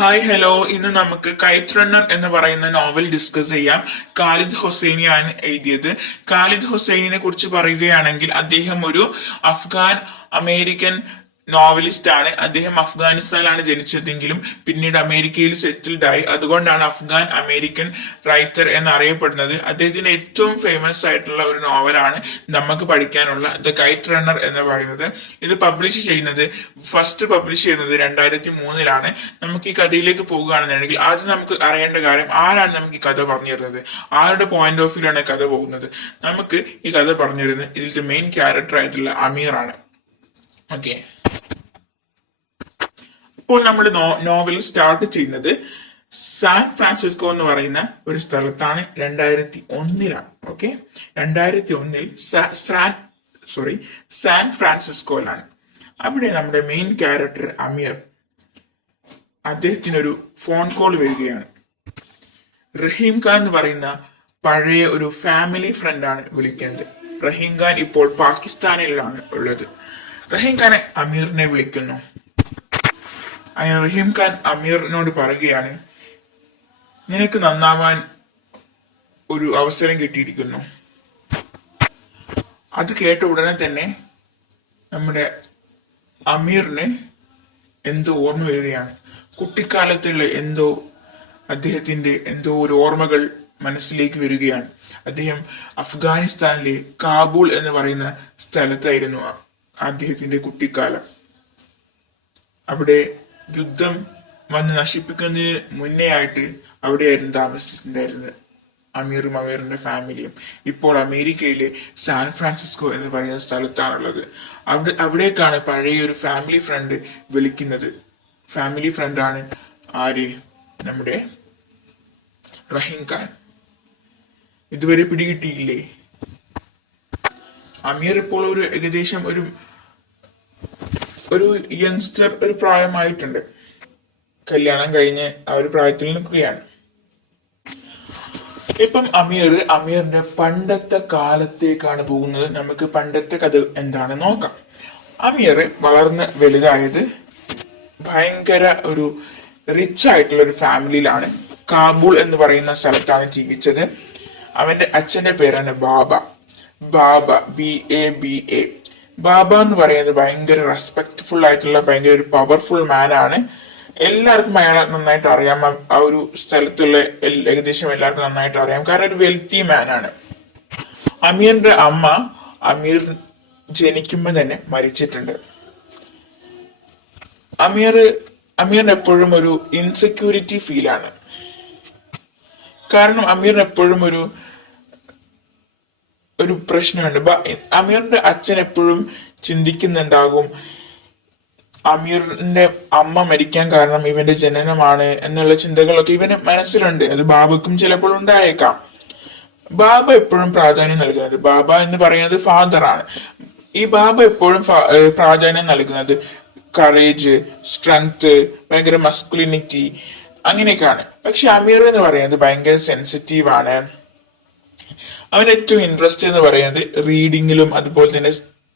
Hi hello, ഇന്ന് നമുക്ക് KITE runner എന്ന് പറയുന്ന നോവൽ ഡിസ്കസ് ചെയ്യാം. ഖാലിദ് ഹുസൈനിയാണ് എഴുതിയത്. ഖാലിദ് ഹുസൈനിനെ കുറിച്ച് പറയുകയാണെങ്കിൽ അദ്ദേഹം ഒരു അഫ്ഗാൻ അമേരിക്കൻ നോവലിസ്റ്റ് ആണ്. അദ്ദേഹം അഫ്ഗാനിസ്ഥാനിലാണ് ജനിച്ചതെങ്കിലും പിന്നീട് അമേരിക്കയിൽ സെറ്റിൽഡ് ആയി. അതുകൊണ്ടാണ് അഫ്ഗാൻ അമേരിക്കൻ റൈറ്റർ എന്നറിയപ്പെടുന്നത്. അദ്ദേഹത്തിന്റെ ഏറ്റവും ഫേമസ് ആയിട്ടുള്ള ഒരു നോവലാണ് നമുക്ക് പഠിക്കാനുള്ള ദ കൈറ്റ് റണ്ണർ എന്ന് പറയുന്നത്. ഇത് ഫസ്റ്റ് പബ്ലിഷ് ചെയ്യുന്നത് 2003 നമുക്ക് ഈ കഥയിലേക്ക് പോകുകയാണെന്നുണ്ടെങ്കിൽ ആദ്യം നമുക്ക് അറിയേണ്ട കാര്യം, ആരാണ് നമുക്ക് ഈ കഥ പറഞ്ഞു തരുന്നത്, ആരുടെ പോയിന്റ് ഓഫ് വ്യൂലാണ് കഥ പോകുന്നത്. നമുക്ക് ഈ കഥ പറഞ്ഞു തരുന്നത് ഇതിലത്തെ മെയിൻ ക്യാരക്ടർ ആയിട്ടുള്ള അമീർ ആണ്. ഓക്കെ, ഇപ്പോൾ നമ്മൾ നോവൽ സ്റ്റാർട്ട് ചെയ്യുന്നത് സാൻ ഫ്രാൻസിസ്കോ എന്ന് പറയുന്ന ഒരു സ്ഥലത്താണ്. 2001 ഓക്കെ, 2001 സാൻ ഫ്രാൻസിസ്കോയിലാണ്. അവിടെ നമ്മുടെ മെയിൻ ക്യാരക്ടർ അമീർ, അദ്ദേഹത്തിനൊരു ഫോൺ കോൾ വരികയാണ്. റഹീം ഖാൻ എന്ന് പറയുന്ന പഴയ ഒരു ഫാമിലി ഫ്രണ്ടാണ് വിളിക്കുന്നത്. റഹീം ഖാൻ ഇപ്പോൾ പാകിസ്ഥാനിലാണ് ഉള്ളത്. റഹീം ഖാൻ അമീറിനെ വിളിക്കുന്നു. അങ്ങനെ റഹീം ഖാൻ അമീറിനോട് പറയുകയാണ്, നിനക്ക് നന്നാവാൻ ഒരു അവസരം കിട്ടിയിരിക്കുന്നു. അത് കേട്ട ഉടനെ തന്നെ നമ്മുടെ അമീറിന് എന്തോ ഓർമ്മ വരികയാണ്. കുട്ടിക്കാലത്തുള്ള അദ്ദേഹത്തിന്റെ എന്തോ ഒരു ഓർമ്മകൾ മനസ്സിലേക്ക് വരികയാണ്. അദ്ദേഹം അഫ്ഗാനിസ്ഥാനിലെ കാബൂൾ എന്ന് പറയുന്ന സ്ഥലത്തായിരുന്നു അദ്ദേഹത്തിന്റെ കുട്ടിക്കാലം. അവിടെ യുദ്ധം വന്ന് നശിപ്പിക്കുന്നതിന് മുന്നേ ആയിട്ട് അവിടെയായിരുന്നു താമസിച്ചിട്ടുണ്ടായിരുന്നത് അമീറും അമീറിന്റെ ഫാമിലിയും. ഇപ്പോൾ അമേരിക്കയിലെ സാൻ ഫ്രാൻസിസ്കോ എന്ന് പറയുന്ന സ്ഥലത്താണുള്ളത്. അവിടേക്കാണ് പഴയ ഒരു ഫാമിലി ഫ്രണ്ട് വിളിക്കുന്നത്. ഫാമിലി ഫ്രണ്ടാണ് ആര്? നമ്മുടെ റഹീം ഖാൻ. ഇതുവരെ പിടികിട്ടിയില്ലേ? അമീർ ഇപ്പോൾ ഏകദേശം ഒരു യങ്സ്റ്റർ, ഒരു പ്രായമായിട്ടുണ്ട്. കല്യാണം കഴിഞ്ഞ് ആ ഒരു പ്രായത്തിൽ നിൽക്കുകയാണ്. ഇപ്പം അമീറിന്റെ പണ്ടത്തെ കാലത്തേക്കാണ് പോകുന്നത്. നമുക്ക് പണ്ടത്തെ കഥ എന്താണ് നോക്കാം. അമീർ വളർന്ന് വലുതായത് ഭയങ്കര ഒരു റിച്ച് ആയിട്ടുള്ള ഒരു ഫാമിലിയിലാണ്. കാബൂൾ എന്ന് പറയുന്ന സ്ഥലത്താണ് ജീവിച്ചത്. അവന്റെ അച്ഛന്റെ പേരാണ് ബാബ. BABA. ബാബ എന്ന് പറയുന്നത് ഭയങ്കര റെസ്പെക്ട്ഫുൾ ആയിട്ടുള്ള ഭയങ്കര ഒരു പവർഫുൾ മാൻ ആണ്. എല്ലാവർക്കും അയാളെ നന്നായിട്ട് അറിയാം. ആ ഒരു സ്ഥലത്തുള്ള ഏകദേശം എല്ലാവർക്കും നന്നായിട്ട് അറിയാം. കാരണം ഒരു വെൽത്തി മാൻ ആണ്. അമീറിന്റെ അമ്മ അമീർ ജനിക്കുമ്പോൾ തന്നെ മരിച്ചിട്ടുണ്ട്. അമീറിന് എപ്പോഴും ഒരു ഇൻസെക്യൂരിറ്റി ഫീലാണ്. കാരണം അമീറിന് എപ്പോഴും ഒരു പ്രശ്നമുണ്ട്. അമീറിന്റെ അച്ഛൻ എപ്പോഴും ചിന്തിക്കുന്നുണ്ടാകും, അമീറിന്റെ അമ്മ മരിക്കാൻ കാരണം ഇവന്റെ ജനനമാണ് എന്നുള്ള ചിന്തകളൊക്കെ ഇവന് മനസ്സിലുണ്ട്. അത് ബാബയ്ക്കും ചിലപ്പോൾ ഉണ്ടായേക്കാം. ബാബ എപ്പോഴും പ്രാധാന്യം നൽകുന്നത്, ബാബ എന്ന് പറയുന്നത് ഫാദറാണ്. ഈ ബാബ എപ്പോഴും പ്രാധാന്യം നൽകുന്നത് കറേജ്, സ്ട്രെങ്ത്, ഭയങ്കര മസ്കുലിനിറ്റി അങ്ങനെയൊക്കെയാണ്. പക്ഷെ അമീർ എന്ന് പറയുന്നത് ഭയങ്കര സെൻസിറ്റീവ് ആണ്. അവൻ ഏറ്റവും ഇൻട്രസ്റ്റ് എന്ന് പറയുന്നത് റീഡിങ്ങിലും അതുപോലെ തന്നെ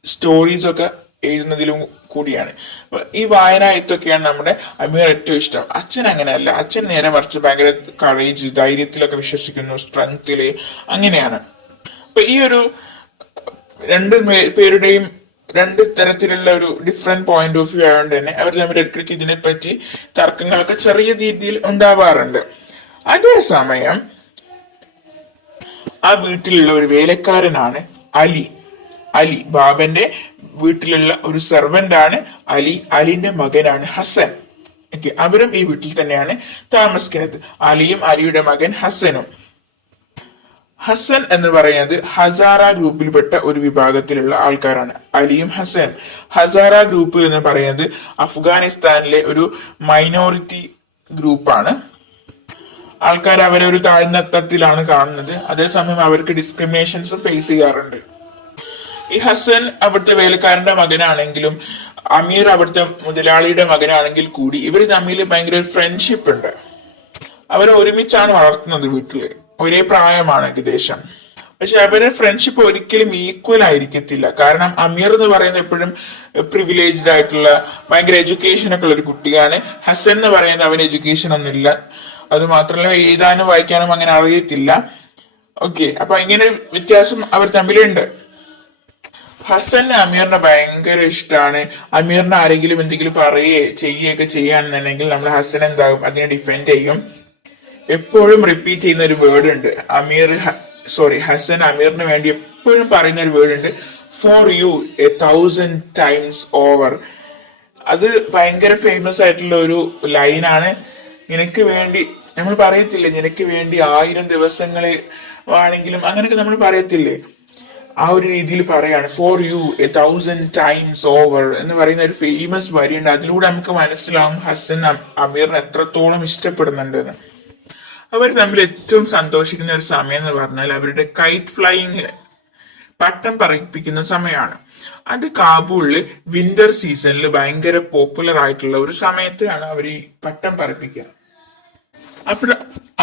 സ്റ്റോറീസ് ഒക്കെ എഴുതുന്നതിലും കൂടിയാണ്. ഈ വായന ഇതൊക്കെയാണ് നമ്മുടെ അമീർ ഏറ്റവും ഇഷ്ടം. അച്ഛൻ അങ്ങനെയല്ല. അച്ഛൻ നേരെ മറിച്ച് ഭയങ്കര കറേജ്, ധൈര്യത്തിലൊക്കെ വിശ്വസിക്കുന്നു, സ്ട്രെങ്ത്തില് അങ്ങനെയാണ്. അപ്പൊ ഈ ഒരു രണ്ട് പേരുടെയും രണ്ട് തരത്തിലുള്ള ഒരു ഡിഫറെന്റ് പോയിന്റ് ഓഫ് വ്യൂ ആയതുകൊണ്ട് തന്നെ അവർ തമ്മിൽ ഇടയ്ക്കിടയ്ക്ക് ഇതിനെപ്പറ്റി തർക്കങ്ങളൊക്കെ ചെറിയ രീതിയിൽ ഉണ്ടാവാറുണ്ട്. അതേസമയം ആ വീട്ടിലുള്ള ഒരു വേലക്കാരനാണ് അലി. ബാബന്റെ വീട്ടിലുള്ള ഒരു സെർവന്റ് ആണ് അലിന്റെ മകനാണ് ഹസൻ. ഓക്കെ, അവരും ഈ വീട്ടിൽ തന്നെയാണ് താമസിക്കുന്നത്. അലിയും അലിയുടെ മകൻ ഹസനും. ഹസൻ എന്ന് പറയുന്നത് ഹസാറ ഗ്രൂപ്പിൽപ്പെട്ട ഒരു വിഭാഗത്തിലുള്ള ആൾക്കാരാണ് അലിയും ഹസൻ. ഹസാറ ഗ്രൂപ്പ് എന്ന് പറയുന്നത് അഫ്ഗാനിസ്ഥാനിലെ ഒരു മൈനോറിറ്റി ഗ്രൂപ്പാണ്. ആൾക്കാർ അവരെ ഒരു താഴ്ന്ന തട്ടിലാണ് കാണുന്നത്. അതേസമയം അവർക്ക് ഡിസ്ക്രിമിനേഷൻസ് ഫേസ് ചെയ്യാറുണ്ട്. ഈ ഹസൻ അവിടുത്തെ വേലക്കാരന്റെ മകനാണെങ്കിലും അമീർ അവിടുത്തെ മുതലാളിയുടെ മകനാണെങ്കിൽ കൂടി ഇവർ തമ്മിൽ ഭയങ്കര ഫ്രണ്ട്ഷിപ്പ് ഉണ്ട്. അവരെ ഒരുമിച്ചാണ് വളർത്തുന്നത്. വീട്ടില് ഒരേ പ്രായമാണ് ഏകദേശം. പക്ഷെ അവരുടെ ഫ്രണ്ട്ഷിപ്പ് ഒരിക്കലും ഈക്വൽ ആയിരിക്കത്തില്ല. കാരണം അമീർ എന്ന് പറയുന്നത് എപ്പോഴും പ്രിവിലേജ്ഡ് ആയിട്ടുള്ള ഭയങ്കര എഡ്യൂക്കേഷൻ ഒക്കെ ഉള്ള ഒരു കുട്ടിയാണ്. ഹസൻ എന്ന് പറയുന്നത് അവന് എഡ്യൂക്കേഷൻ ഒന്നുമില്ല, അത് മാത്രമല്ല എഴുതാനും വായിക്കാനും അങ്ങനെ അറിയത്തില്ല. ഓക്കെ, അപ്പൊ ഇങ്ങനെ വ്യത്യാസം അവർ തമ്മിലുണ്ട്. ഹസന് അമീറിനെ ഭയങ്കര ഇഷ്ടമാണ്. അമീറിനെ ആരെങ്കിലും എന്തെങ്കിലും ചെയ്യുകയൊക്കെ ചെയ്യുകയാണെന്നുണ്ടെങ്കിൽ നമ്മൾ ഹസൻ എന്താകും, അതിനെ ഡിഫെൻഡ് ചെയ്യും. എപ്പോഴും റിപ്പീറ്റ് ചെയ്യുന്ന ഒരു വേർഡ് ഉണ്ട്, ഹസൻ അമീറിന് വേണ്ടി എപ്പോഴും പറയുന്ന ഒരു വേർഡ് ഉണ്ട്, ഫോർ യു 1000 times ഓവർ. അത് ഭയങ്കര ഫേമസ് ആയിട്ടുള്ള ഒരു ലൈനാണ്. നിനക്ക് വേണ്ടി നമ്മൾ പറയത്തില്ലേ, നിനക്ക് വേണ്ടി 1000 ദിവസങ്ങൾ ആണെങ്കിലും അങ്ങനെയൊക്കെ നമ്മൾ പറയത്തില്ലേ, ആ ഒരു രീതിയിൽ പറയാണ്. ഫോർ യു 1000 times ഓവർ എന്ന് പറയുന്ന ഒരു ഫേമസ് വരിയുണ്ട്. അതിലൂടെ നമുക്ക് മനസ്സിലാവും ഹസൻ അമീറിനെ എത്രത്തോളം ഇഷ്ടപ്പെടുന്നുണ്ടെന്ന്. അവർ തമ്മിൽ ഏറ്റവും സന്തോഷിക്കുന്ന ഒരു സമയം എന്ന് പറഞ്ഞാൽ അവരുടെ കൈറ്റ് ഫ്ലൈയിങ്, പട്ടം പറയിപ്പിക്കുന്ന സമയമാണ്. അത് കാബൂളില് വിന്റർ സീസണിൽ ഭയങ്കര പോപ്പുലർ ആയിട്ടുള്ള ഒരു സമയത്താണ് അവർ ഈ പട്ടം പറയിപ്പിക്കുക. അപ്പോൾ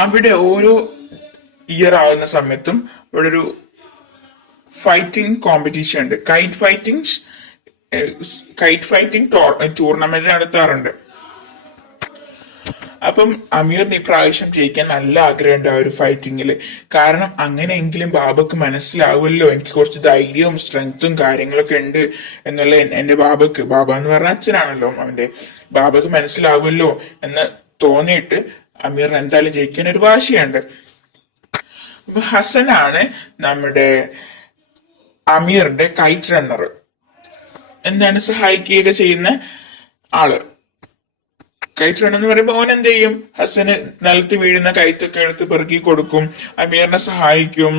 അവിടെ ഓരോ ഇയർ ആവുന്ന സമയത്തും ഇവിടെ ഒരു ഫൈറ്റിംഗ് കോമ്പറ്റീഷൻ ഉണ്ട്. കൈറ്റ് ഫൈറ്റിംഗ് ടൂർണമെന്റ് നടത്താറുണ്ട്. അപ്പം അമീറിന് ഇപ്രാവശ്യം ജയിക്കാൻ നല്ല ആഗ്രഹമുണ്ട് ആ ഒരു ഫൈറ്റിങ്ങില്. കാരണം അങ്ങനെയെങ്കിലും ബാബക്ക് മനസ്സിലാവുമല്ലോ എനിക്ക് കുറച്ച് ധൈര്യവും സ്ട്രെങ്ത്തും കാര്യങ്ങളൊക്കെ ഉണ്ട് എന്നുള്ള എന്റെ ബാബ എന്ന് പറഞ്ഞ അച്ഛനാണല്ലോ, അവന്റെ ബാബക്ക് മനസ്സിലാവുമല്ലോ എന്ന് തോന്നിയിട്ട് അമീറിന് എന്തായാലും ജയിക്കാൻ ഒരു വാശിയുണ്ട്. അപ്പൊ ഹസനാണ് നമ്മുടെ അമീറിന്റെ കൈറ്റ് റണ്ണർ, എന്താണ് സഹായിക്കുകയൊക്കെ ചെയ്യുന്ന ആള്. കൈറ്റ് റണ്ണർ എന്ന് പറയുമ്പോൾ ഓൻ എന്ത് ചെയ്യും, ഹസന് നിലത്ത് വീഴുന്ന കൈറ്റൊക്കെ എടുത്ത് പെറുക്കി കൊടുക്കും, അമീറിനെ സഹായിക്കും.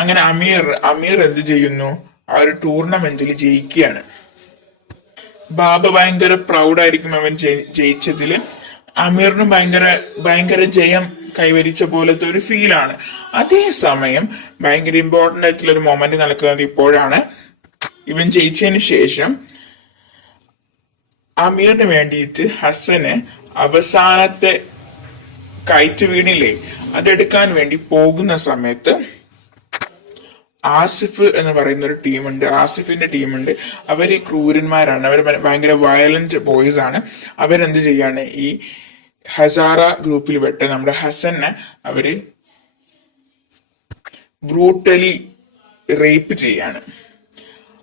അങ്ങനെ അമീർ എന്ത് ചെയ്യുന്നു, ആ ഒരു ടൂർണമെന്റിൽ ജയിക്കുകയാണ്. ബാബ ഭയങ്കര പ്രൗഡായിരിക്കും അവൻ ജയിച്ചതില്. അമീറിനും ഭയങ്കര ജയം കൈവരിച്ച പോലത്തെ ഒരു ഫീലാണ്. അതേസമയം ഭയങ്കര ഇമ്പോർട്ടന്റ് ആയിട്ടുള്ള ഒരു മൊമെന്റ് നടക്കുന്നത് ഇപ്പോഴാണ്. ഇവൻ ജയിച്ചതിന് ശേഷം അമീറിന് വേണ്ടിയിട്ട് ഹസന് അവസാനത്തെ കയറ്റ് വീണില്ലേ അതെടുക്കാൻ വേണ്ടി പോകുന്ന സമയത്ത് ആസിഫ് എന്ന് പറയുന്ന ഒരു ടീമുണ്ട്, ആസിഫിന്റെ ടീമുണ്ട്. അവര് ക്രൂരന്മാരാണ്, അവർ ഭയങ്കര വയലന്റ് ബോയ്സ് ആണ്. അവരെന്ത് ചെയ്യാണ്, ഈ ഹസാറ ഗ്രൂപ്പിൽ പെട്ട നമ്മുടെ ഹസനെ അവര് ബ്രൂട്ടലി റേപ്പ് ചെയ്യാണ്.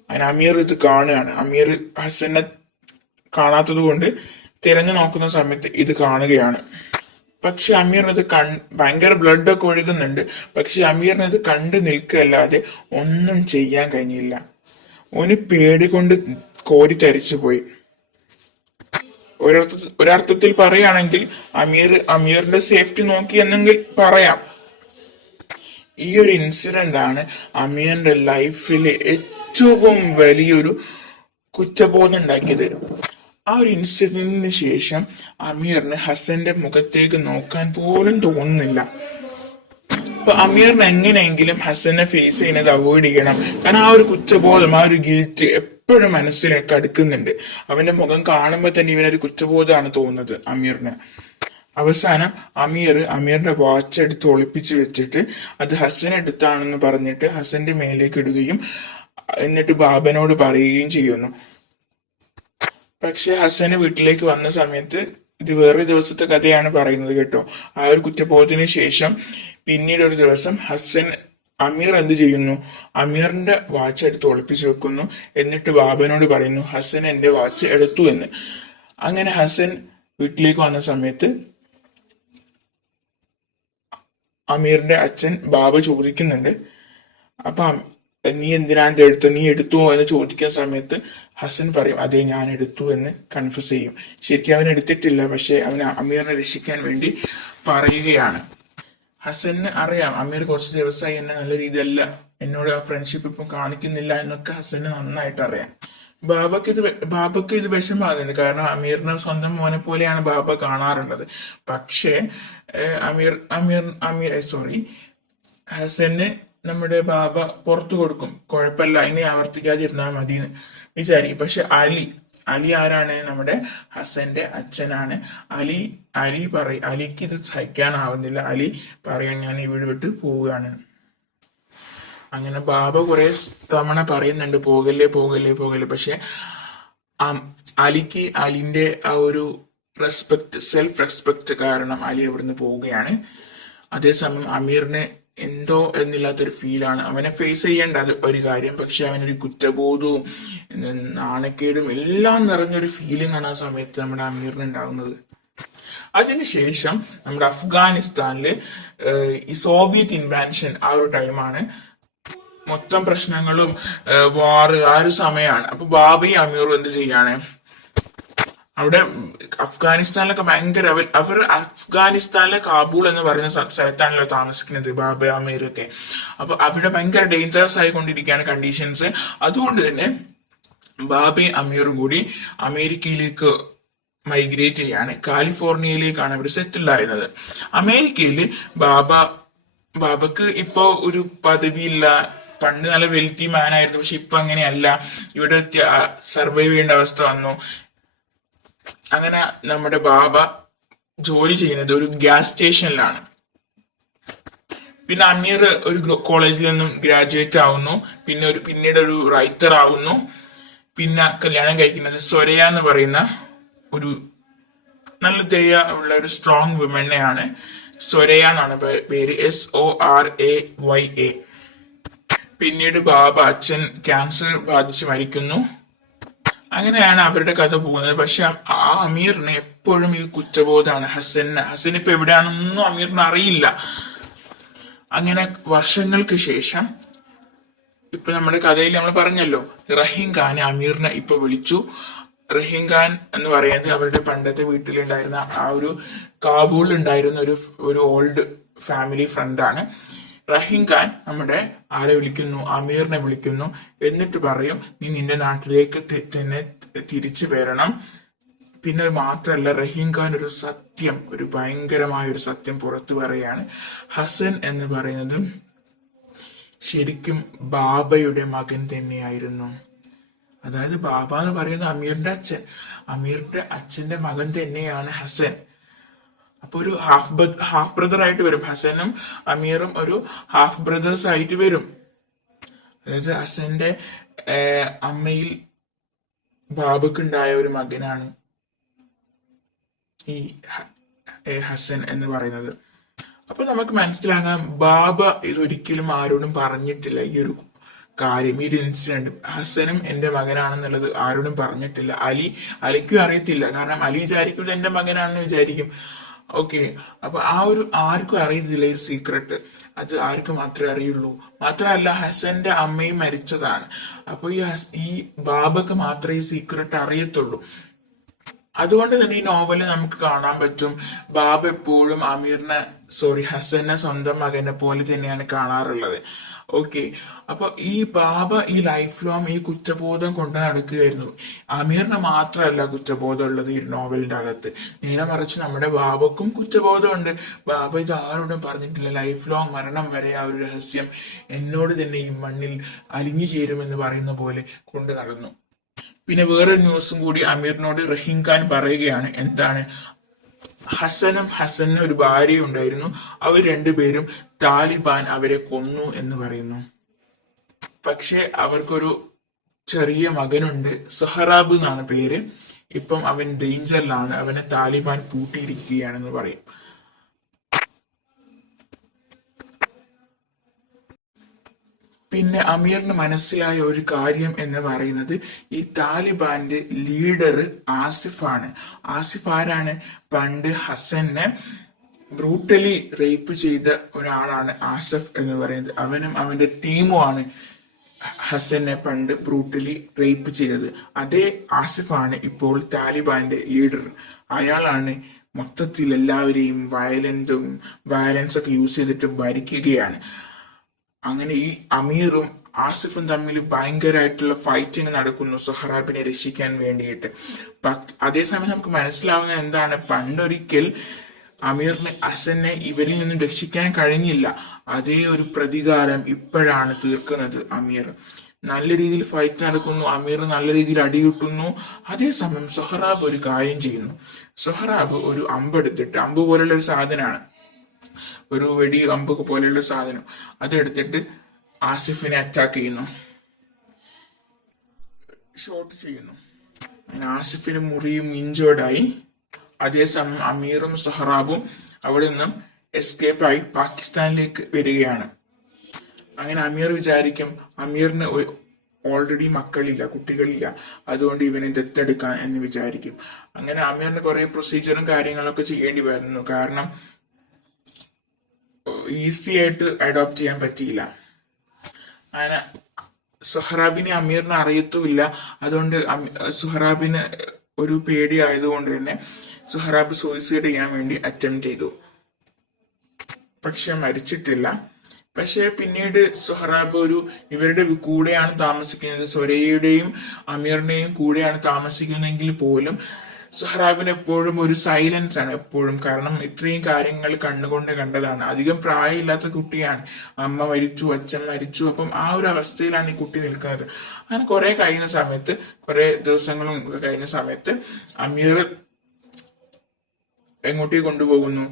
അങ്ങനെ അമീർ ഇത് കാണുകയാണ്. അമീർ ഹസനെ കാണാത്തത് കൊണ്ട് തിരഞ്ഞു നോക്കുന്ന സമയത്ത് ഇത് കാണുകയാണ്. പക്ഷെ അമീറിനത് ഭയങ്കര ബ്ലഡ് ഒക്കെ ഒഴുകുന്നുണ്ട്. പക്ഷെ അമീറിനത് കണ്ടു നിൽക്കല്ലാതെ ഒന്നും ചെയ്യാൻ കഴിഞ്ഞില്ല. ഓന് പേടി കൊണ്ട് കോരിത്തരിച്ചു പോയി. ഒരർത്ഥത്തിൽ പറയുകയാണെങ്കിൽ അമീറിന്റെ സേഫ്റ്റി നോക്കി എന്നെങ്കിൽ പറയാം. ഈ ഒരു ഇൻസിഡന്റ് ആണ് അമീറിന്റെ ലൈഫിലെ ഏറ്റവും വലിയൊരു കുറ്റബോധം ഉണ്ടാക്കിയത്. ആ ഒരു ഇൻസിഡന്റിന് ശേഷം അമീറിന് ഹസന്റെ മുഖത്തേക്ക് നോക്കാൻ പോലും തോന്നുന്നില്ല. അപ്പൊ അമീറിന് എങ്ങനെയെങ്കിലും ഹസനെ ഫേസ് ചെയ്യുന്നത് അവോയ്ഡ് ചെയ്യണം. കാരണം ആ ഒരു കുറ്റബോധം, ആ ഒരു ഗിൽറ്റ് എപ്പോഴും മനസ്സിലേക്ക് അടുക്കുന്നുണ്ട്. അവന്റെ മുഖം കാണുമ്പോൾ തന്നെ ഇവനൊരു കുറ്റബോധമാണ് തോന്നുന്നത് അമീറിന്. അവസാനം അമീറിന്റെ വാച്ച് എടുത്ത് ഒളിപ്പിച്ച് വെച്ചിട്ട് അത് ഹസൻ എടുത്താണെന്ന് പറഞ്ഞിട്ട് ഹസന്റെ മേലേക്ക് ഇടുകയും എന്നിട്ട് ബാബനോട് പറയുകയും ചെയ്യുന്നു. പക്ഷെ ഹസന് വീട്ടിലേക്ക് വന്ന സമയത്ത് ഇത് വേറൊരു ദിവസത്തെ കഥയാണ് പറയുന്നത് കേട്ടോ. ആ ഒരു കുറ്റബോധത്തിന് ശേഷം പിന്നീട് ഒരു ദിവസം അമീർ എന്ത് ചെയ്യുന്നു, അമീറിന്റെ വാച്ച് എടുത്ത് ഒളിപ്പിച്ചു വെക്കുന്നു. എന്നിട്ട് ബാബനോട് പറയുന്നു ഹസൻ എന്റെ വാച്ച് എടുത്തു എന്ന്. അങ്ങനെ ഹസൻ വീട്ടിലേക്ക് വന്ന സമയത്ത് അമീറിന്റെ അച്ഛൻ ബാബ ചോദിക്കുന്നുണ്ട്, അപ്പൊ നീ എന്തിനാണ് ഇത് എടുത്തത്, നീ എടുത്തുവോ എന്ന് ചോദിക്കുന്ന സമയത്ത് ഹസൻ പറയും അതെ ഞാൻ എടുത്തു എന്ന് കൺഫ്യൂസ് ചെയ്യും. ശരിക്കും അവൻ എടുത്തിട്ടില്ല, പക്ഷെ അവൻ അമീറിനെ രക്ഷിക്കാൻ വേണ്ടി പറയുകയാണ്. ഹസന് അറിയാം അമീർ കുറച്ച് ദിവസമായി എന്നെ നല്ല രീതിയല്ല, എന്നോട് ആ ഫ്രണ്ട്ഷിപ്പ് ഇപ്പം കാണിക്കുന്നില്ല എന്നൊക്കെ ഹസന് നന്നായിട്ട് അറിയാം. ബാബക്ക് ഇത് വിഷമാകുന്നുണ്ട്. കാരണം അമീറിനെ സ്വന്തം മോനെ പോലെയാണ് ബാബ കാണാറുള്ളത്. പക്ഷേ ഹസന് നമ്മുടെ ബാബ പുറത്തു കൊടുക്കും, കുഴപ്പമില്ല ഇനി ആവർത്തിക്കാതിരുന്നാൽ മതി എന്ന് വിചാരിക്കും. പക്ഷെ അലി ആരാണ്, നമ്മുടെ ഹസന്റെ അച്ഛനാണ്. അലിക്ക് ഇത് സഹിക്കാനാവുന്നില്ല. അലി പറയാൻ ഞാൻ ഈ വീട് വിട്ട് പോവുകയാണ്. അങ്ങനെ ബാബ കുറെ തവണ പറയുന്നുണ്ട് പോകല്ലേ പോകല്ലേ പോകല്ലേ. പക്ഷെ അലിക്ക് അലിന്റെ ആ ഒരു റെസ്പെക്ട്, സെൽഫ് റെസ്പെക്ട് കാരണം അലി അവിടുന്ന് പോവുകയാണ്. അതേസമയം അമീറിന് എന്തോ എന്നില്ലാത്തൊരു ഫീലാണ്. അവനെ ഫേസ് ചെയ്യേണ്ട ഒരു കാര്യം, പക്ഷെ അവനൊരു കുറ്റബോധവും നാണക്കേടും എല്ലാം നിറഞ്ഞൊരു ഫീലിംഗ് ആണ് ആ സമയത്ത് നമ്മുടെ അമീറിന് ഉണ്ടാകുന്നത്. അതിനുശേഷം നമ്മുടെ അഫ്ഗാനിസ്ഥാനില് ഈ സോവിയറ്റ് ഇൻവാൻഷൻ ആ ഒരു ടൈമാണ്. മൊത്തം പ്രശ്നങ്ങളും വാറ് ആ ഒരു സമയമാണ്. അപ്പൊ ബാബയും അമീറും എന്ത് ചെയ്യാണ്, അവിടെ അഫ്ഗാനിസ്ഥാനിലൊക്കെ ഭയങ്കര അവർ അഫ്ഗാനിസ്ഥാനിലെ കാബൂൾ എന്ന് പറയുന്ന സ്ഥലത്താണല്ലോ താമസിക്കുന്നത് ബാബ അമീറൊക്കെ. അപ്പൊ അവിടെ ഭയങ്കര ഡേഞ്ചറസ് ആയിക്കൊണ്ടിരിക്കുകയാണ് കണ്ടീഷൻസ്. അതുകൊണ്ട് തന്നെ ബാബയും അമീറും കൂടി അമേരിക്കയിലേക്ക് മൈഗ്രേറ്റ് ചെയ്യാണ്. കാലിഫോർണിയയിലേക്കാണ് അവർ സെറ്റിൽ ആയിരുന്നത്. അമേരിക്കയിൽ ബാബക്ക് ഇപ്പോ ഒരു പദവിയില്ല. പണ്ട് നല്ല വെൽത്തി മാൻ ആയിരുന്നു, പക്ഷെ ഇപ്പൊ അങ്ങനെയല്ല. ഇവിടെ സർവൈവ് ചെയ്യേണ്ട അവസ്ഥ വന്നു. അങ്ങനെ നമ്മുടെ ബാബ ജോലി ചെയ്യുന്നത് ഒരു ഗ്യാസ് സ്റ്റേഷനിലാണ്. പിന്നെ അമീർ ഒരു കോളേജിൽ നിന്നും ഗ്രാജുവേറ്റ് ആവുന്നു. പിന്നീട് ഒരു റൈറ്റർ ആവുന്നു. പിന്നെ കല്യാണം കഴിക്കുന്നത് സൊരയ എന്ന് പറയുന്ന ഒരു നല്ല ദയ ഉള്ള ഒരു സ്ട്രോങ് വിമനെയാണ്. സൊരയ എന്നാണ് പേര്, SORAYA. പിന്നീട് ബാബ ക്യാൻസർ ബാധിച്ച് മരിക്കുന്നു. അങ്ങനെയാണ് അവരുടെ കഥ പോകുന്നത്. പക്ഷെ ആ അമീറിന് എപ്പോഴും ഇത് കുറ്റബോധമാണ്. ഹസൻ ഇപ്പൊ എവിടെയാണെന്നൊന്നും അമീറിന് അറിയില്ല. അങ്ങനെ വർഷങ്ങൾക്ക് ശേഷം ഇപ്പൊ നമ്മുടെ കഥയിൽ നമ്മൾ പറഞ്ഞല്ലോ, റഹീം ഖാൻ അമീറിനെ ഇപ്പൊ വിളിച്ചു. റഹീം ഖാൻ എന്ന് പറയുന്നത് അവരുടെ പണ്ടത്തെ വീട്ടിലുണ്ടായിരുന്ന ആ ഒരു കാബൂളിൽ ഉണ്ടായിരുന്ന ഒരു ഓൾഡ് ഫാമിലി ഫ്രണ്ടാണ്. റഹീം ഖാൻ നമ്മുടെ ആരെ വിളിക്കുന്നു, അമീറിനെ വിളിക്കുന്നു. എന്നിട്ട് പറയും, നീ നിന്റെ നാട്ടിലേക്ക് തന്നെ തിരിച്ചു വരണം. പിന്നെ മാത്രമല്ല, റഹീം ഖാൻ ഒരു ഭയങ്കരമായ ഒരു സത്യം പുറത്തു പറയാണ്. ഹസൻ എന്ന് പറയുന്നത് ശരിക്കും ബാബയുടെ മകൻ തന്നെയായിരുന്നു. അതായത് ബാബ എന്ന് പറയുന്നത് അമീറിന്റെ അച്ഛന്റെ മകൻ തന്നെയാണ് ഹസൻ. അപ്പൊ ഒരു ഹാഫ് ബ്രദർ ആയിട്ട് വരും. ഹസനും അമീറും ഒരു ഹാഫ് ബ്രദേഴ്സ് ആയിട്ട് വരും. അതായത് ഹസന്റെ അമ്മയിൽ ബാബക്കുണ്ടായ ഒരു മകനാണ് ഈ ഹസൻ എന്ന് പറയുന്നത്. അപ്പൊ നമുക്ക് മനസ്സിലാകാം, ബാബ ഇതൊരിക്കലും ആരോടും പറഞ്ഞിട്ടില്ല ഈ ഒരു കാര്യം, ഈ ഒരു ഇൻസിഡന്റ്. ഹസനും എന്റെ മകനാണെന്നുള്ളത് ആരോടും പറഞ്ഞിട്ടില്ല. അലിക്കും അറിയത്തില്ല. കാരണം അലി വിചാരിക്കുന്നത് എന്റെ മകനാണെന്ന് വിചാരിക്കും. ഓക്കെ, അപ്പൊ ആർക്കും അറിയത്തില്ല ഈ സീക്രട്ട്. അത് ആർക്കും മാത്രമേ അറിയുള്ളൂ. മാത്രമല്ല, ഹസന്റെ അമ്മയും മരിച്ചതാണ്. അപ്പൊ ഈ ബാബക്ക് മാത്രമേ ഈ സീക്രട്ട് അറിയത്തുള്ളൂ. അതുകൊണ്ട് തന്നെ ഈ നോവല് നമുക്ക് കാണാൻ പറ്റും, ബാബ എപ്പോഴും ഹസനെ സ്വന്തം മകനെ പോലെ തന്നെയാണ് കാണാറുള്ളത്. ഓക്കെ, അപ്പൊ ഈ ബാബ ഈ ലൈഫ് ലോങ് ഈ കുറ്റബോധം കൊണ്ട് നടക്കുകയായിരുന്നു. അമീറിന് മാത്രമല്ല കുറ്റബോധം ഉള്ളത് ഈ നോവലിന്റെ അകത്ത്, നേരെ മറിച്ച് നമ്മുടെ ബാബക്കും കുറ്റബോധമുണ്ട്. ബാബ ഇത് ആരോടും പറഞ്ഞിട്ടില്ല. ലൈഫ് ലോങ്, മരണം വരെ ആ ഒരു രഹസ്യം എന്നോട് തന്നെ ഈ മണ്ണിൽ അലിഞ്ഞു ചേരുമെന്ന് പറയുന്ന പോലെ കൊണ്ട് നടന്നു. പിന്നെ വേറൊരു ന്യൂസും കൂടി അമീറിനോട് റഹീം ഖാൻ പറയുകയാണ്. എന്താണ്? ഹസനും ഒരു ഭാര്യ ഉണ്ടായിരുന്നു. അവർ രണ്ടുപേരും താലിബാൻ അവരെ കൊന്നു എന്ന് പറയുന്നു. പക്ഷെ അവർക്കൊരു ചെറിയ മകനുണ്ട്, സഹറാബ് എന്നാണ് പേര്. ഇപ്പം അവൻ ഡേഞ്ചറിലാണ്. അവനെ താലിബാൻ പൂട്ടിയിരിക്കുകയാണെന്ന് പറയും. പിന്നെ അമീറിന് മനസ്സിലായ ഒരു കാര്യം എന്ന് പറയുന്നത്, ഈ താലിബാന്റെ ലീഡർ ആസിഫാണ്. ആസിഫ് ആരാണ്? പണ്ട് ഹസനെ ബ്രൂട്ടലി റേപ്പ് ചെയ്ത ഒരാളാണ് ആസിഫ് എന്ന് പറയുന്നത്. അവനും അവന്റെ ടീമുമാണ് ഹസനെ പണ്ട് ബ്രൂട്ടലി റേപ്പ് ചെയ്തത്. അതേ ആസിഫാണ് ഇപ്പോൾ താലിബാന്റെ ലീഡർ. അയാളാണ് മൊത്തത്തിൽ എല്ലാവരെയും വയലൻസ് ഒക്കെ യൂസ് ചെയ്തിട്ട് ഭരിക്കുകയാണ്. അങ്ങനെ ഈ അമീറും ആസിഫും തമ്മിൽ ഭയങ്കരമായിട്ടുള്ള ഫൈറ്റിംഗ് നടക്കുന്നു സഹറാബിനെ രക്ഷിക്കാൻ വേണ്ടിയിട്ട്. അതേസമയം നമുക്ക് മനസ്സിലാവുന്ന എന്താണ്, പണ്ടൊരിക്കൽ അമീറിന് ഹസനെ ഇവരിൽ നിന്നും രക്ഷിക്കാൻ കഴിഞ്ഞില്ല. അതേ ഒരു പ്രതികാരം ഇപ്പോഴാണ് തീർക്കുന്നത് അമീർ. നല്ല രീതിയിൽ ഫൈറ്റ് നടക്കുന്നു, അമീർ നല്ല രീതിയിൽ അടികിട്ടുന്നു. അതേസമയം സൊഹറാബ് ഒരു കാര്യം ചെയ്യുന്നു. സൊഹറാബ് ഒരു അമ്പെടുത്തിട്ട്, അമ്പ് പോലുള്ള ഒരു സാധനമാണ്, ഒരു വെടി അമ്പ് പോലെയുള്ള സാധനം, അതെടുത്തിട്ട് ആസിഫിനെ അറ്റാക്ക് ചെയ്യുന്നു, ഷോട്ട് ചെയ്യുന്നു. അങ്ങനെ ആസിഫിന് മുറിയും ഇഞ്ചേർഡായി. അതേസമയം അമീറും സഹറാബും അവിടെ നിന്നും എസ്കേപ്പായി പാകിസ്ഥാനിലേക്ക് വരികയാണ്. അങ്ങനെ അമീർ വിചാരിക്കും അമീറിന് ഓൾറെഡി മക്കളില്ല, കുട്ടികളില്ല, അതുകൊണ്ട് ഇവനെ ദത്തെടുക്കാൻ എന്ന് വിചാരിക്കും. അങ്ങനെ അമീറിന് കുറെ പ്രൊസീജിയറും കാര്യങ്ങളൊക്കെ ചെയ്യേണ്ടി വരുന്നു. കാരണം ഈസി ആയിട്ട് അഡോപ്റ്റ് ചെയ്യാൻ പറ്റിയില്ല. അങ്ങനെ സുഹറാബിനെ അമീറിന് അറിയത്തുമില്ല. അതുകൊണ്ട് സുഹറാബിന് ഒരു പേടി ആയതുകൊണ്ട് തന്നെ സുഹറാബ് സൂയിസൈഡ് ചെയ്യാൻ വേണ്ടി അറ്റംപ്റ്റ് ചെയ്തു. പക്ഷെ മരിച്ചിട്ടില്ല. പക്ഷെ പിന്നീട് സുഹറാബ് ഇവരുടെ കൂടെയാണ് താമസിക്കുന്നത്, സൊരയുടെയും അമീറിന്റെയും കൂടെയാണ് താമസിക്കുന്നതെങ്കിൽ പോലും സുഹറാബിന് എപ്പോഴും ഒരു സൈലൻസ് ആണ് എപ്പോഴും. കാരണം ഇത്രയും കാര്യങ്ങൾ കണ്ണുകൊണ്ട് കണ്ടതാണ്. അധികം പ്രായമില്ലാത്ത കുട്ടിയാണ്. അമ്മ മരിച്ചു, അച്ഛൻ മരിച്ചു. അപ്പം ആ ഒരു അവസ്ഥയിലാണ് ഈ കുട്ടി നിൽക്കുന്നത്. അങ്ങനെ കുറെ കഴിയുന്ന സമയത്ത്, കുറെ ദിവസങ്ങളും കഴിഞ്ഞ സമയത്ത് അമീർ എങ്ങോട്ടേക്ക് കൊണ്ടുപോകുന്നു?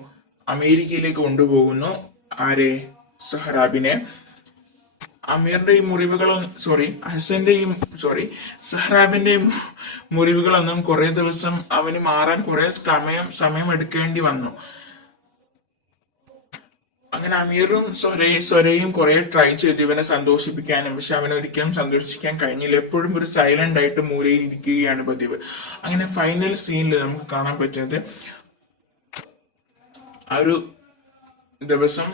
അമേരിക്കയിലേക്ക് കൊണ്ടുപോകുന്നു. ആരെ? സുഹറാബിനെ. അമീറിന്റെയും സുഹറാബിന്റെയും മുറിവുകളൊന്നും കുറെ ദിവസം അവന് മാറാൻ കുറെ സമയം എടുക്കേണ്ടി വന്നു. അങ്ങനെ അമീറും സൊരയും കുറെ ട്രൈ ചെയ്തു ഇവനെ സന്തോഷിപ്പിക്കാനും. പക്ഷെ അവനെ ഒരിക്കലും സന്തോഷിക്കാൻ കഴിഞ്ഞില്ല. എപ്പോഴും ഒരു സൈലന്റ് ആയിട്ട് മൂലയിൽ ഇരിക്കുകയാണ് പതിവ്. അങ്ങനെ ഫൈനൽ സീനിൽ നമുക്ക് കാണാൻ പറ്റുന്നത് ആ ഒരു ദിവസം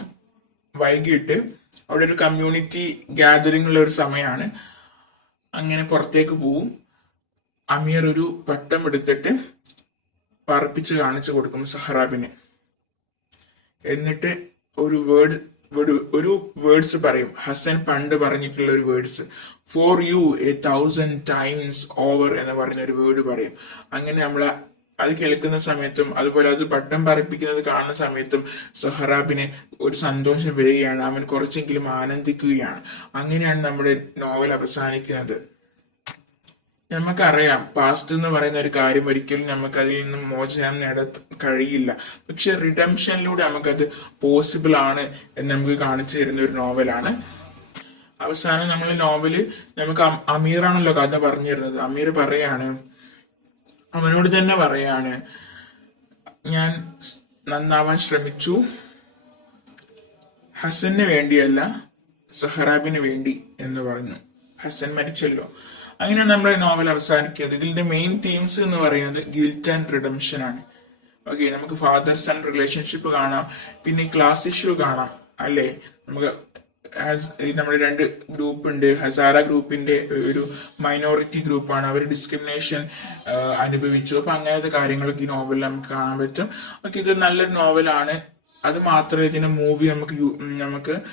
വൈകിട്ട് അവിടെ ഒരു കമ്മ്യൂണിറ്റി ഗ്യാതറിംഗ് ഉള്ള ഒരു സമയമാണ്. അങ്ങനെ പുറത്തേക്ക് പോവും. അമീർ ഒരു പട്ടം എടുത്തിട്ട് പറപ്പിച്ച് കാണിച്ചു കൊടുക്കും സഹറാബിന്. എന്നിട്ട് ഒരു വേർഡ്സ് പറയും. ഹസൻ പണ്ട് പറഞ്ഞിട്ടുള്ള ഒരു words, for you 1000 times over എന്ന് പറഞ്ഞ ഒരു വേർഡ് പറയും. അങ്ങനെ നമ്മളെ അത് കേൾക്കുന്ന സമയത്തും അതുപോലെ അത് പട്ടം പറപ്പിക്കുന്നത് കാണുന്ന സമയത്തും സുഹറാബിന് ഒരു സന്തോഷം വരികയാണ്. അവൻ കുറച്ചെങ്കിലും ആനന്ദിക്കുകയാണ്. അങ്ങനെയാണ് നമ്മുടെ നോവൽ അവസാനിക്കുന്നത്. നമുക്കറിയാം പാസ്റ്റ് എന്ന് പറയുന്ന ഒരു കാര്യം ഒരിക്കലും നമുക്ക് അതിൽ നിന്നും മോചനം നേടാൻ കഴിയില്ല. പക്ഷെ റിഡംഷനിലൂടെ നമുക്കത് പോസിബിൾ ആണ് എന്ന് നമുക്ക് കാണിച്ചു തരുന്ന ഒരു നോവലാണ്. അവസാനം നമ്മൾ നോവല് നമുക്ക് അമീറാണല്ലോ കഥ പറഞ്ഞു തരുന്നത്. അമീർ പറയാണ്, അവനോട് തന്നെ പറയാണ്, ഞാൻ നന്നാവാൻ ശ്രമിച്ചു, ഹസന് വേണ്ടിയല്ല സഹറാബിന് വേണ്ടി എന്ന് പറഞ്ഞു. ഹസൻ മരിച്ചല്ലോ. അങ്ങനെയാണ് നമ്മുടെ നോവൽ അവസാനിക്കുന്നത്. ഇതിന്റെ മെയിൻ തീംസ് എന്ന് പറയുന്നത് ഗിൽറ്റ് ആൻഡ് റിഡംഷൻ ആണ്. ഓക്കെ, നമുക്ക് ഫാദർ സൺ റിലേഷൻഷിപ്പ് കാണാം, പിന്നെ ക്ലാസ് ഇഷ്യൂ കാണാം അല്ലേ. നമുക്ക് നമ്മുടെ 2 ഗ്രൂപ്പ് ഉണ്ട്. ഹസാര ഗ്രൂപ്പിന്റെ ഒരു മൈനോറിറ്റി ഗ്രൂപ്പാണ്. അവർ ഡിസ്ക്രിമിനേഷൻ അനുഭവിച്ചു. അപ്പൊ അങ്ങനത്തെ കാര്യങ്ങളൊക്കെ ഈ നോവലിൽ നമുക്ക് കാണാൻ പറ്റും. ഓക്കെ, ഇത് നല്ലൊരു നോവലാണ്. അത് മാത്രമല്ല ഇതിന്റെ മൂവി നമുക്ക്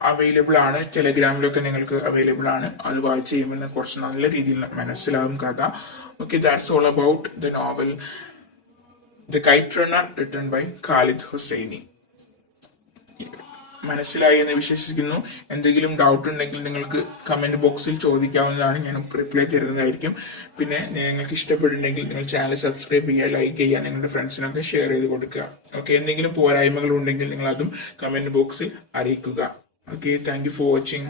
അവൈലബിൾ ആണ്. ടെലഗ്രാമിലൊക്കെ നിങ്ങൾക്ക് അവൈലബിൾ ആണ്. അത് വായിച്ച് ചെയ്യുമ്പോൾ കുറച്ച് നല്ല രീതിയിൽ മനസ്സിലാവും കഥ. Okay, that's all about the novel The Kite Runner written by Khaled Hosseini. മനസ്സിലായി എന്ന് വിശ്വസിക്കുന്നു. എന്തെങ്കിലും ഡൗട്ട് ഉണ്ടെങ്കിൽ നിങ്ങൾക്ക് കമന്റ് ബോക്സിൽ ചോദിക്കാവുന്നതാണ്. ഞാൻ റിപ്ലൈ തരുന്നതായിരിക്കും. പിന്നെ നിങ്ങൾക്ക് ഇഷ്ടപ്പെട്ടിട്ടുണ്ടെങ്കിൽ നിങ്ങൾ ചാനൽ സബ്സ്ക്രൈബ് ചെയ്യുക, ലൈക്ക് ചെയ്യുക, നിങ്ങളുടെ ഫ്രണ്ട്സിനൊക്കെ ഷെയർ ചെയ്ത് കൊടുക്കുക. ഓക്കെ, എന്തെങ്കിലും പോരായ്മകൾ ഉണ്ടെങ്കിൽ നിങ്ങൾ അതും കമന്റ് ബോക്സിൽ അറിയിക്കുക. Okay, thank you for watching.